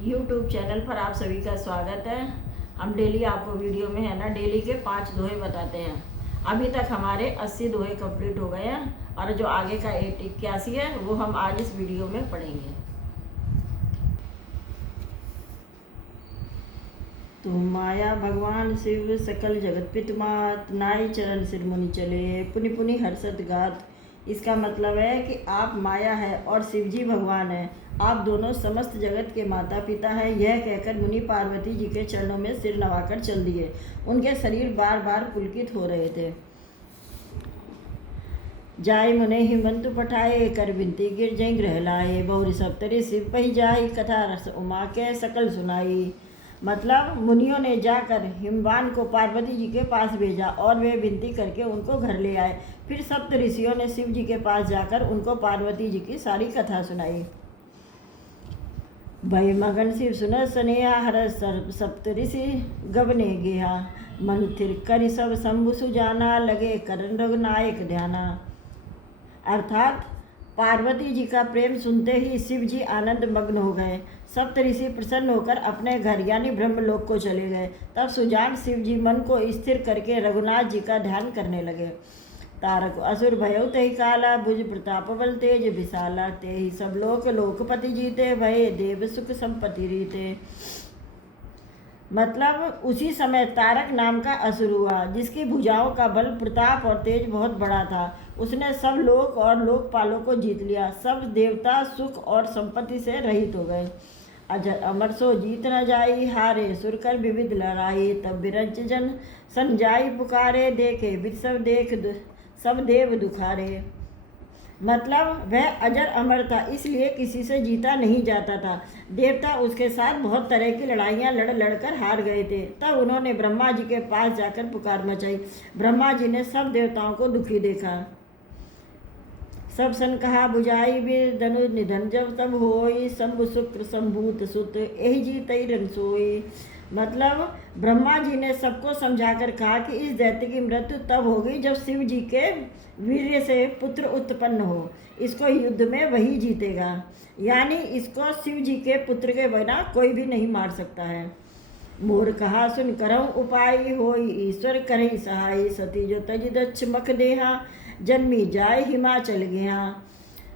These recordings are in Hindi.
यूट्यूब चैनल पर आप सभी का स्वागत है। हम डेली आपको वीडियो में है ना डेली के 5 दोहे बताते हैं। अभी तक हमारे 80 दोहे कंप्लीट हो गए हैं और जो आगे का 81 है वो हम आज इस वीडियो में पढ़ेंगे। तुम माया भगवान शिव सकल जगत पितमात, नाई चरण सिर मुनि चले, पुनि पुनि हर्षद गात। इसका मतलब है कि आप माया है और शिवजी भगवान है। आप दोनों समस्त जगत के माता पिता हैं। यह कहकर मुनि पार्वती जी के चरणों में सिर नवाकर चल दिए। उनके शरीर बार बार पुलकित हो रहे थे। जाय मुने हिमंत पठाए, कर बिनती गिर जय ग्रह लाए, बहुरी सप्तरी शिव पही जाई, कथा रस उमा के सकल सुनाई। मतलब मुनियों ने जाकर हिमवान को पार्वती जी के पास भेजा और वे विनती करके उनको घर ले आए। फिर सप्त ऋषियों ने शिव जी के पास जाकर उनको पार्वती जी की सारी कथा सुनाई। भय मगन शिव सुन सनेहा, हर सप्त ऋषि गबने गेहा, मन थिर करि सब शंभु सुजाना, लगे करण रघुनायक ध्याना। अर्थात पार्वती जी का प्रेम सुनते ही शिव जी आनंद मग्न हो गए। सप्त ऋषि प्रसन्न होकर अपने घर यानी ब्रह्मलोक को चले गए। तब सुजान शिव जी मन को स्थिर करके रघुनाथ जी का ध्यान करने लगे। तारक असुर भयउ तेहि काला, भुज प्रताप बल तेज विशाला, तेहि सब लोक लोकपति जीते, भय देव सुख संपत्ति रीते। मतलब उसी समय तारक नाम का असुर हुआ जिसकी भुजाओं का बल, प्रताप और तेज बहुत बड़ा था। उसने सब लोक और लोकपालों को जीत लिया। सब देवता सुख और संपत्ति से रहित हो गए। अजर अमर सो जीत न जाई, हारे सुरकर विविध लड़ाई, तब बिरंच जन संजाई पुकारे, देखे विषव देख सब देव दुखारे। मतलब वह अजर अमर था, इसलिए किसी से जीता नहीं जाता था। देवता उसके साथ बहुत तरह की लड़ाइयाँ लड़कर हार गए थे। तब उन्होंने ब्रह्मा जी के पास जाकर पुकार मचाई। ब्रह्मा जी ने सब देवताओं को दुखी देखा। सब सन कहा बुझाई वीर धनु निधन जब तब होई, शंभु शुक्र संभूत सुत, एहि जी तई रंग सोई। मतलब ब्रह्मा जी ने सबको समझाकर कहा कि इस दैत्य की मृत्यु तब होगी जब शिव जी के वीर्य से पुत्र उत्पन्न हो। इसको युद्ध में वही जीतेगा, यानी इसको शिव जी के पुत्र के बिना कोई भी नहीं मार सकता है। मोर कहा सुन करऊँ उपाय, होई ईश्वर करही सहाय, सती जो तज दक्ष मख देहा, जन्मी जाय हिमाचल गया।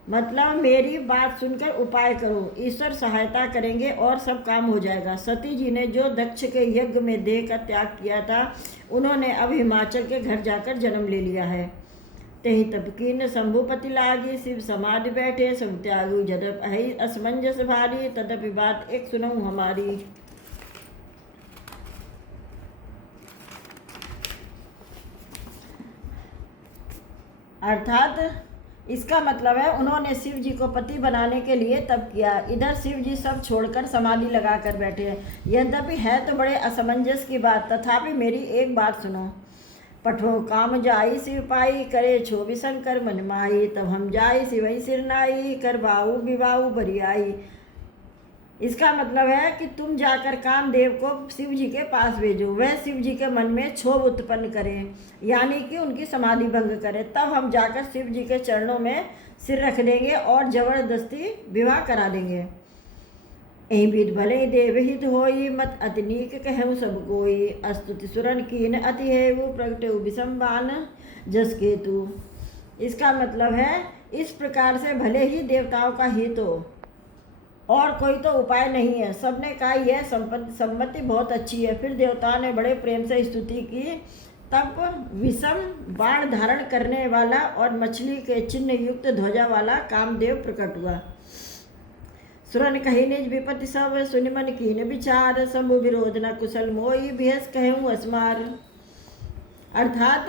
मतलब मेरी बात सुनकर उपाय करो, ईश्वर सहायता करेंगे और सब काम हो जाएगा। सती जी ने जो दक्ष के यज्ञ में देह का त्याग किया था, उन्होंने अब हिमाचल के घर जाकर जन्म ले लिया है। तेहि तब कीन शंभुपति लागी, शिव समाधि बैठे सब त्यागु, जदप अहि असमंजस भारी, तदपि बात एक सुनऊँ हमारी। अर्थात इसका मतलब है उन्होंने शिव जी को पति बनाने के लिए तप किया। इधर शिव जी सब छोड़कर समाधि लगाकर बैठे हैं। यद्यपि है तो बड़े असमंजस की बात, तथापि मेरी एक बात सुनो। पठो काम जाई शिव पाई, करे छो विशंकर मन माई, तब हम जाई शिवई सिरनाई, कर बाऊ विवाऊ बरियाई। इसका मतलब है कि तुम जाकर कामदेव को शिव जी के पास भेजो, वह शिव जी के मन में क्षोभ उत्पन्न करें, यानी कि उनकी समाधि भंग करे। तब हम जाकर शिव जी के चरणों में सिर रख देंगे और जबरदस्ती विवाह करा देंगे। एहि विध भले देव हित होई, मत अति नीक कहूँ सब कोई, अस्तुति सुरन कीन अति हेऊ, प्रगटेऊ विषम्बान जस केतु। इसका मतलब है इस प्रकार से भले ही देवताओं का हित हो और कोई तो उपाय नहीं है। सबने कहा यह सम्मति बहुत अच्छी है। फिर देवताओं ने बड़े प्रेम से स्तुति की। तब विषम बाण धारण करने वाला और मछली के चिन्ह युक्त ध्वजा वाला कामदेव प्रकट हुआ। सुरन कही निज विपत्ति सब, सुनि मन कीन विचार, शंभु विरोध न कुशल मोई, बिहस कहूँ अस्मार। अर्थात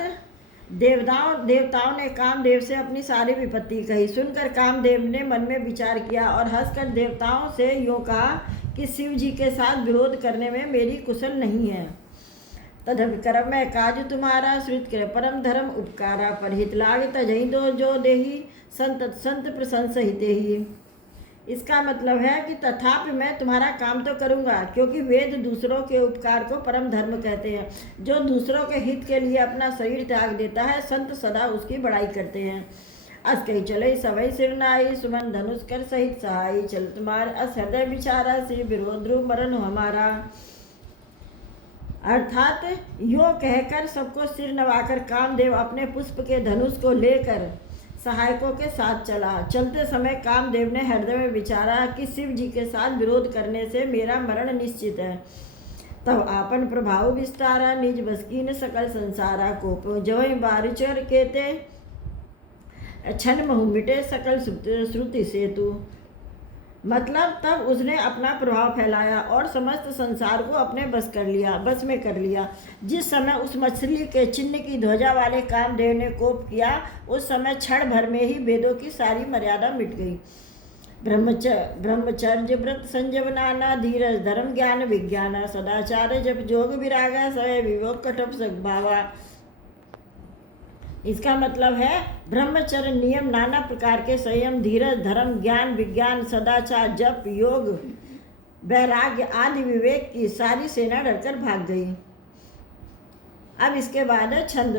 देवताओं ने कामदेव से अपनी सारी विपत्ति कही। सुनकर कामदेव ने मन में विचार किया और हंसकर देवताओं से यूँ कहा कि शिव जी के साथ विरोध करने में मेरी कुशल नहीं है। तदपि करम मैं काज तुम्हारा, श्रुत करे परम धर्म उपकारा, परहित लाग तजहि दो जो देही, संत प्रशंस हिते ही। इसका मतलब है कि तथापि मैं तुम्हारा काम तो करूँगा, क्योंकि वेद दूसरों के उपकार को परम धर्म कहते हैं। जो दूसरों के हित के लिए अपना शरीर त्याग देता है, संत सदा उसकी बड़ाई करते हैं। अस कही चले सवई सिरनाई, सुमन धनुष कर सहित सहाई, चल तुम्हार अस हृदय विचारा, श्री विरोध मरण हमारा। अर्थात यो कहकर सबको सिर नवाकर कामदेव अपने पुष्प के धनुष को लेकर सहायकों के साथ चला। चलते समय कामदेव ने हृदय में विचारा कि शिव जी के साथ विरोध करने से मेरा मरण निश्चित है। तब आपन प्रभाव विस्तारा, निज बस कीन सकल संसारा, को जवै बारिचर केते क्षण महु मिटे सकल श्रुति सेतु। मतलब तब उसने अपना प्रभाव फैलाया और समस्त संसार को अपने बस में कर लिया। जिस समय उस मछली के चिन्ह की ध्वजा वाले कामदेव ने कोप किया, उस समय क्षण भर में ही वेदों की सारी मर्यादा मिट गई। ब्रह्मचर्य व्रत संजब नाना, धीरज धर्म ज्ञान विज्ञान, सदाचार जप जोग विरागा, सवय विवेक कटप सद्भावा। इसका मतलब है ब्रह्मचर्य नियम, नाना प्रकार के संयम, धीरज धर्म ज्ञान विज्ञान, सदाचार जप योग वैराग्य आदि विवेक की सारी सेना डरकर भाग गई। अब इसके बाद है छंद।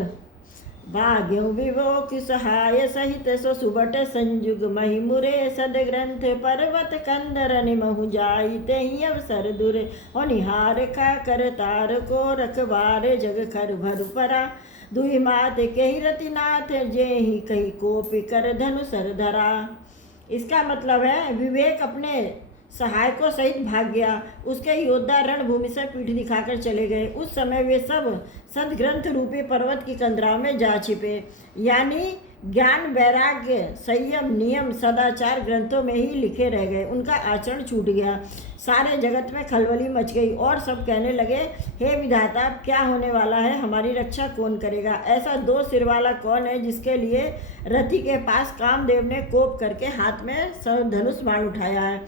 भाग्यों विवो की सहाय सहित सो सुबट संयुग महिमुरे, सद ग्रंथ पर्वत कंदर निमहु जाई, ते ही अवसर दूर हो निहार का कर तार को, रखवारे जग खर भर परा, दुई मात के ही रतिनाथ, जे ही कही कोपी कर धनु सर धरा। इसका मतलब है विवेक अपने सहायकों सहित भाग गया। उसके योद्धा रणभूमि से पीठ दिखाकर चले गए। उस समय वे सब सदग्रंथ रूपी पर्वत की कंदराओं में जा छिपे, यानी ज्ञान वैराग्य संयम नियम सदाचार ग्रंथों में ही लिखे रह गए। उनका आचरण छूट गया। सारे जगत में खलबली मच गई और सब कहने लगे, हे विधाता, क्या होने वाला है? हमारी रक्षा कौन करेगा? ऐसा दो सिर वाला कौन है जिसके लिए रति के पास कामदेव ने कोप करके हाथ में धनुष बाण उठाया है?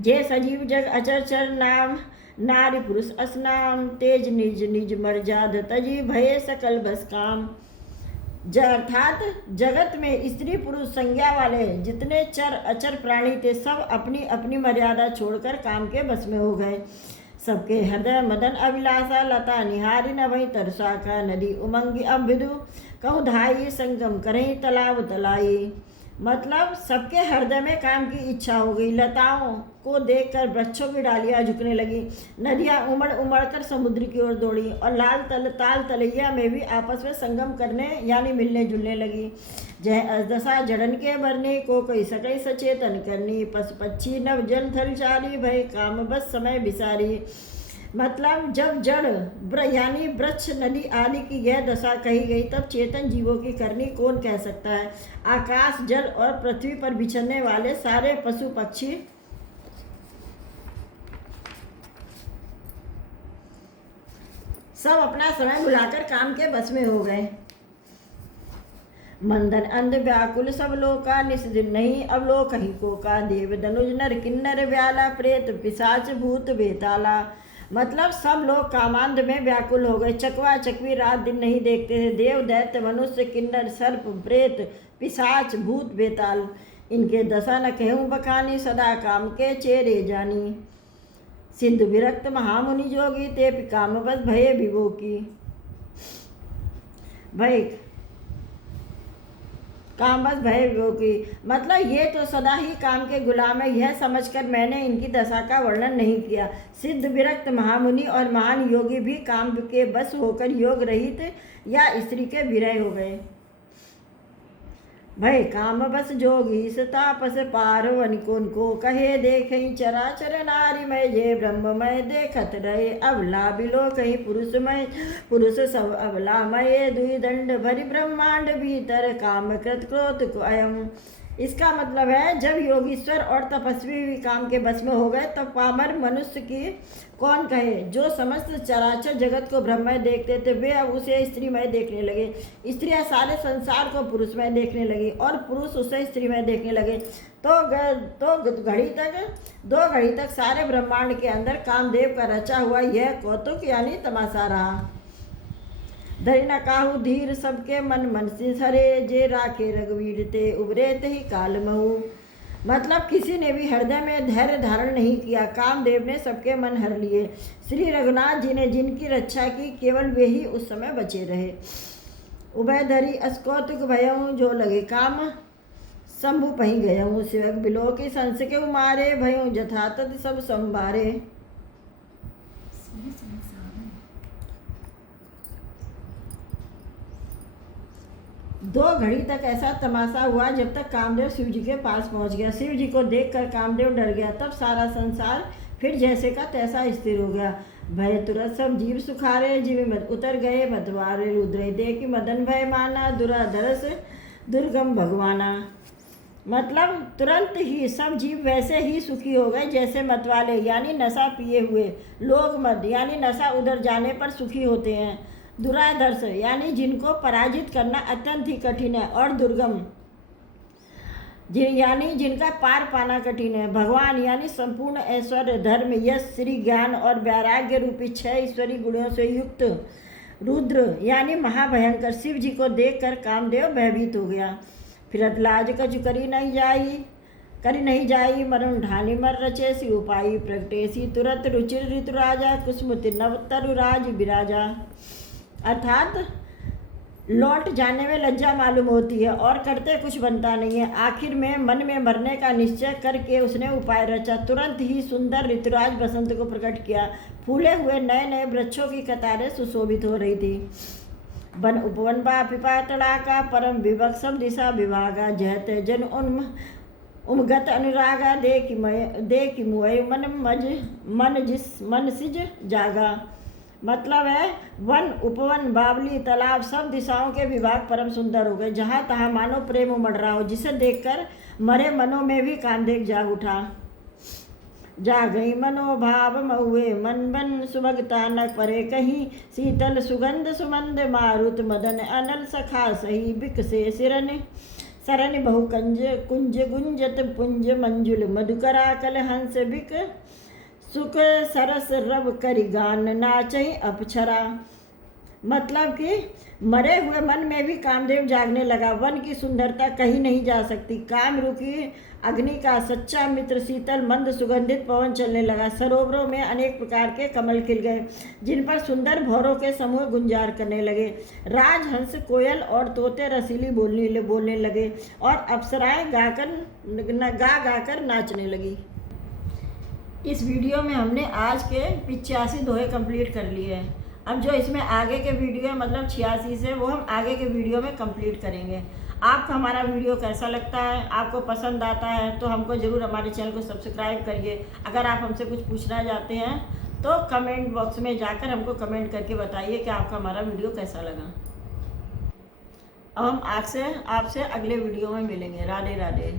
जे सजीव जग अचर चर नाम, नारी पुरुष असनाम, तेज निज निज मर्याद तजी, भये सकल बस काम। अर्थात जगत में स्त्री पुरुष संज्ञा वाले जितने चर अचर प्राणी थे, सब अपनी अपनी मर्यादा छोड़कर काम के बस में हो गए। सबके हृदय मदन अभिलाषा, लता निहारी न भई तरसा का, नदी उमंगी अभिदु कहूँ धाई, संगम करें तालाब तलाई। मतलब सबके हृदय में काम की इच्छा हो गई। लताओं को देखकर वृक्षों की डालियां झुकने लगी, नदियां उमड़ उमड़ कर समुद्र की ओर दौड़ी और ताल तलैया में भी आपस में संगम करने यानी मिलने जुलने लगी। जय अदशा जड़न के भरने को कोई सकई सचेतन करनी, पशु पक्षी नव जल थल चारी, भय काम बस समय बिसारी। मतलब जब जड़ यानी वृक्ष नदी आदि की यह दशा कही गई, तब चेतन जीवों की करनी कौन कह सकता है। आकाश जल और पृथ्वी पर बिछरने वाले सारे पशु पक्षी सब अपना समय बुलाकर काम के बस में हो गए। मंदन अंध व्याकुल सब लोका, निस्दिन नहीं अब लोक कहीं को का, देव दनुज नर किन्नर व्याला, प्रेत पिशाच भूत बेताला। मतलब सब लोग कामांध में व्याकुल हो गए, चकवा चकवी रात दिन नहीं देखते थे। देव दैत्य मनुष्य किन्नर सर्प प्रेत पिशाच भूत बेताल, इनके दशा न कहूँ बखानी, सदा काम के चेरे जानी। सिंधु विरक्त महामुनि जोगी, ते काम बस भये विभो की। भय काम बस भय विभो की मतलब ये तो सदा ही काम के गुलाम है, यह समझकर मैंने इनकी दशा का वर्णन नहीं किया। सिद्ध विरक्त महामुनि और महान योगी भी काम के बस होकर योग रहित या स्त्री के विरय हो गए। भय काम बस जोगी तापस पार वनिकों को, कहे देखें चराचर नारीमय, जे ब्रह्ममय देखत रहे, अवला बिलो कहीं पुरुषमय, पुरुष सब अवलामय, दुई दंड भरी ब्रह्मांड भीतर, काम कृत क्रोध को अयम। इसका मतलब है जब योगीश्वर और तपस्वी भी काम के बस में हो गए, तब पामर मनुष्य की कौन कहे। जो समस्त चराचर जगत को ब्रह्ममय देखते थे, वे अब उसे स्त्रीमय देखने लगे। स्त्रियां सारे संसार को पुरुषमय देखने लगी और पुरुष उसे स्त्रीमय देखने लगे। दो घड़ी तक सारे ब्रह्मांड के अंदर कामदेव का रचा हुआ यह कौतुक यानी तमाशा रहा। धरि न काहू धीर सबके मन मन सिंसरे, जे राखे रघुवीर ते उबरे ते ही काल महू। मतलब किसी ने भी हृदय में धैर्य धारण नहीं किया, कामदेव ने सबके मन हर लिए। श्री रघुनाथ जी ने जिनकी रक्षा की, केवल वे ही उस समय बचे रहे। उभय धरी अस्कौतुक भयऊ जो लगे काम, शंभु पही गयऊ शिवक बिलो की संस के मारे, भयऊ जथा तद सब संभारे। दो घड़ी तक ऐसा तमाशा हुआ जब तक कामदेव शिव जी के पास पहुंच गया। शिव जी को देखकर कामदेव डर गया। तब सारा संसार फिर जैसे का तैसा स्थिर हो गया। भय तुरंत सब जीव सुखारे, जीव मत उतर गए मतवारे, रुद्र दे की मदन भय माना, दुराधरस दुर्गम भगवाना। मतलब तुरंत ही सब जीव वैसे ही सुखी हो गए जैसे मतवाले यानी नशा पिए हुए, लोग मद यानी नशा उधर जाने पर सुखी होते हैं, दुराधर्ष यानी जिनको पराजित करना अत्यंत ही कठिन है, और दुर्गम यानी जिनका पार पाना कठिन है, भगवान यानी संपूर्ण ऐश्वर्य धर्म यश श्री ज्ञान और वैराग्य रूपी 6 ईश्वरी गुणों से युक्त, रुद्र यानी महाभयंकर। शिव जी को देखकर कामदेव भयभीत हो गया। फिरत लाज कछु करी नहीं जाई, मरण ढाली मर रचे सी उपाई, प्रगटेसी तुरंत रुचिर ऋतु राजा, कुसुमति नव तरु राज विराजा। अर्थात लौट जाने में लज्जा मालूम होती है और करते कुछ बनता नहीं है। आखिर में मन में मरने का निश्चय करके उसने उपाय रचा। तुरंत ही सुंदर ऋतुराज बसंत को प्रकट किया। फूले हुए नए नए वृक्षों की कतारें सुशोभित हो रही थी। वन उपवन बा पिपा तड़ाका, परम विभक्त सब दिशा विभागा, जहत जन उमगत अनुरागा, दे कि मुए मन सिज जागा। मतलब है वन उपवन बावली तालाब सब दिशाओं के विभाग परम सुंदर हो गए। जहाँ तहाँ मानो प्रेम उमड़ रहा हो, जिसे देखकर मरे मनों में भी कामदेव जाग उठा। जा गई मनोभाव महुए मन बन, सुभगता न परे कहीं, शीतल सुगंध सुमंद मारुत मदन, अनल सखा सही बिक से सिरन, सरन बहु कुंज गुंजत पुंज मंजुल, मधुकरा कल हंस बिक, सुख सरस रब करि गान, नाचई अपछरा। मतलब कि मरे हुए मन में भी कामदेव जागने लगा। वन की सुंदरता कहीं नहीं जा सकती। काम रुकी अग्नि का सच्चा मित्र शीतल मंद सुगंधित पवन चलने लगा। सरोवरों में अनेक प्रकार के कमल खिल गए, जिन पर सुंदर भौरों के समूह गुंजार करने लगे। राजहंस कोयल और तोते रसीली बोलने लगे और अप्सराएं गा गाकर नाचने लगी। इस वीडियो में हमने आज के 85 दोहे कंप्लीट कर लिए हैं। अब जो इसमें आगे के वीडियो है मतलब 86 से, वो हम आगे के वीडियो में कंप्लीट करेंगे। आपको हमारा वीडियो कैसा लगता है, आपको पसंद आता है तो हमको ज़रूर हमारे चैनल को सब्सक्राइब करिए। अगर आप हमसे कुछ पूछना चाहते हैं तो कमेंट बॉक्स में जाकर हमको कमेंट करके बताइए कि आपको हमारा वीडियो कैसा लगा। अब हम आपसे अगले वीडियो में मिलेंगे। राधे राधे।